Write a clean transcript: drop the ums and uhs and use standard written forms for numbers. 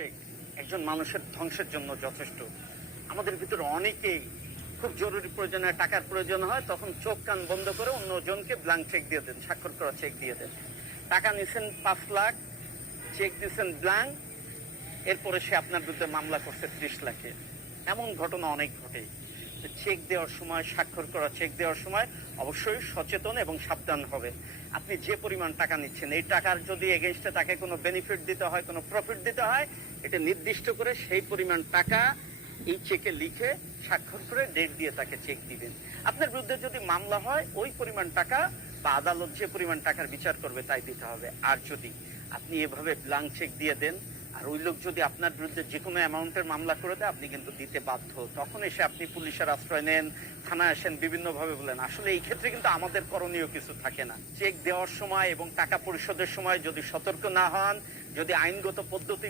Check একজন মানুষের ধ্বংসের জন্য যথেষ্ট। আমাদের ভিতরে অনেকেই খুব জরুরি প্রয়োজনে টাকার প্রয়োজন হয়, তখন চোখ কান বন্ধ করে অন্যজনকে ব্ল্যাঙ্ক চেক দিয়ে দেন, স্বাক্ষর করা চেক দিয়ে দেন। টাকা নিছেন 5 লাখ, চেক দিচ্ছেন ব্ল্যাঙ্ক, এরপরে সে আপনার বিরুদ্ধে মামলা করছে 30 লাখে। এমন ঘটনা অনেক ঘটে। চেক দেওয়ার সময়, স্বাক্ষর করা চেক দেওয়ার সময় অবশ্যই সচেতন এবং সাবধান হবে। আপনি যে পরিমাণ টাকা নিচ্ছেন, এই টাকার যদি এগেনস্টে তাকে কোনো বেনিফিট দিতে হয়, কোনো প্রফিট দিতে হয়, এটা নির্দিষ্ট করে সেই পরিমাণ টাকা এই চেকে লিখে স্বাক্ষর করে ডেট দিয়ে তাকে চেক দিবেন। আপনার বিরুদ্ধে যদি মামলা হয়, ওই পরিমাণ টাকা বা আদালত যে পরিমাণ টাকার বিচার করবে তাই দিতে হবে। আর যদি আপনি এভাবে ব্ল্যাঙ্ক চেক দিয়ে দেন আর ওই লোক যদি আপনার বিরুদ্ধে যে কোনো অ্যামাউন্টের মামলা করে দেয়, আপনি কিন্তু দিতে বাধ্য। তখন এসে আপনি পুলিশের আশ্রয় নেন, থানায় আসেন, বিভিন্নভাবে বলেন। আসলে এই ক্ষেত্রে কিন্তু আমাদের করণীয় কিছু থাকে না। চেক দেওয়ার সময় এবং টাকা পরিশোধের সময় যদি সতর্ক না হন, যদি আইনগত পদ্ধতি